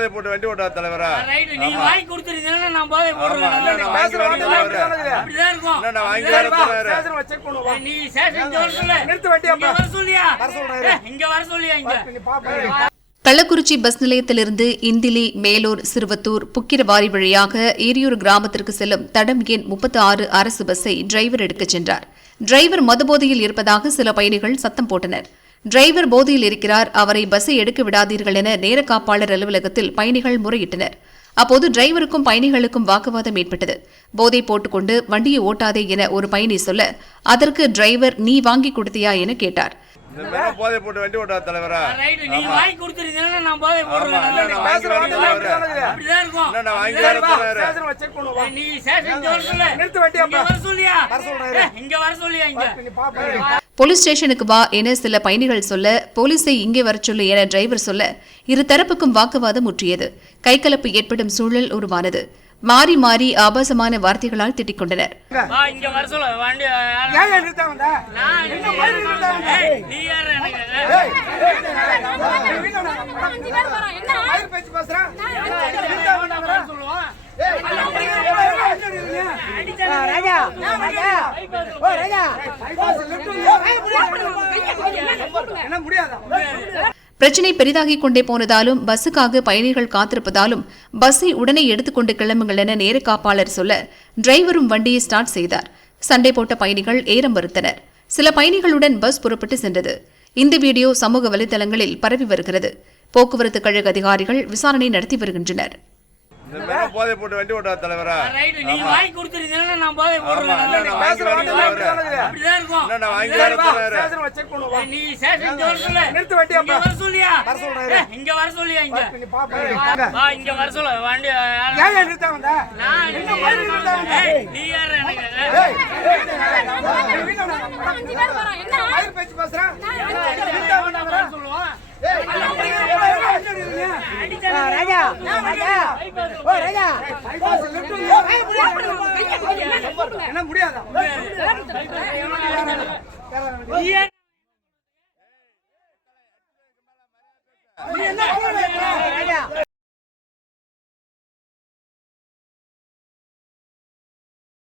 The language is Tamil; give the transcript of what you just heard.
போதை போட்டு வண்டி ஓட்டாத தலைவரா? நீங்க வாங்கி கொடுத்துருந்தீங்கன்னா நான் போதை. ஏய், நீ வர சொல்லு. இங்க வர சொல்லியா? இங்க வர சொல்லியா இங்க? கள்ளக்குறிச்சி பஸ் நிலையத்திலிருந்து இந்திலி மேலூர் சிறுவத்தூர் புக்கிரவாரி வழியாக ஏரியூர் கிராமத்திற்கு செல்லும் தடம் எண் முப்பத்தி ஆறு அரசு பஸ்ஸை டிரைவர் எடுக்கச் சென்றார். டிரைவர் மதுபோதையில் இருப்பதாக சில பயணிகள் சத்தம் போட்டனர். டிரைவர் போதையில் இருக்கிறார் அவரை பஸ்ஸை எடுக்க விடாதீர்கள் என நேர காப்பாளர் அலுவலகத்தில் பயணிகள் முறையிட்டனர். அப்போது டிரைவருக்கும் பயணிகளுக்கும் வாக்குவாதம் ஏற்பட்டது. போதை போட்டுக்கொண்டு வண்டியை ஓட்டாதே என ஒரு பயணி சொல்ல அதற்கு டிரைவர் நீ வாங்கி கொடுத்தியா? என கேட்டார். போதை போட்டு வண்டி ஓட்டாத தலைவரா? நீங்க வாங்கி நான் போதை வர சொல்லியா? இங்க வர சொல்லியா இங்க? போலீஸ் ஸ்டேஷனுக்கு வா என சில பயணிகள் சொல்ல போலீஸை இங்கே வரச் சொல்லு என டிரைவர் சொல்ல இரு தரப்புக்கும் வாக்குவாதம் முற்றியது கைகலப்பு ஏற்படும் சூழல் உருவானது மாறி மாறி ஆபாசமான வார்த்தைகளால் திட்டிக் கொண்டனர் இங்க வர சொல்லு வண்டி யாரு- நான் இங்க வரணும். ஏய், நீ யாரு எனக்கு ஏய், வர சொல்லுவான் பிரச்சினை பெரிதாகிக் கொண்டே போனதாலும் பஸ்ஸுக்காக பயணிகள் காத்திருப்பதாலும் பஸ்ஸை உடனே எடுத்துக்கொண்டு கிளம்புங்கள் என நேர காப்பாளர் சொல்ல டிரைவரும் வண்டியை ஸ்டார்ட் செய்தார். சண்டை போட்ட பயணிகள் ஏறம் மறுத்தனர். சில பயணிகளுடன் பஸ் புறப்பட்டு சென்றது. இந்த வீடியோ சமூக வலைதளங்களில் பரவி வருகிறது. போக்குவரத்து கழக அதிகாரிகள் விசாரணை நடத்தி வருகின்றனர். இந்த மாதிரி போதை போட்டு வண்டி ஓட்டாத தலைவரா நீங்க வாங்கி கொடுத்துருந்தீங்கன்னா நான் போதை ஆமா, போடுவேன் நான் வாங்கி வரேன் தலைவரே. அப்படிதான் இருக்கும் என்ன நான் வாங்கி வரேன் நீ ஸ்டேஷன் வர சொல்லு இங்க வர சொல்லியா ஏய், இங்க வர சொல்லியா இங்க வா இங்க வர சொல்லு வண்டி யாரு- நான் இங்க. ஏய், நீ யாரு எனக்கு ஏய், வர நீ யாரு?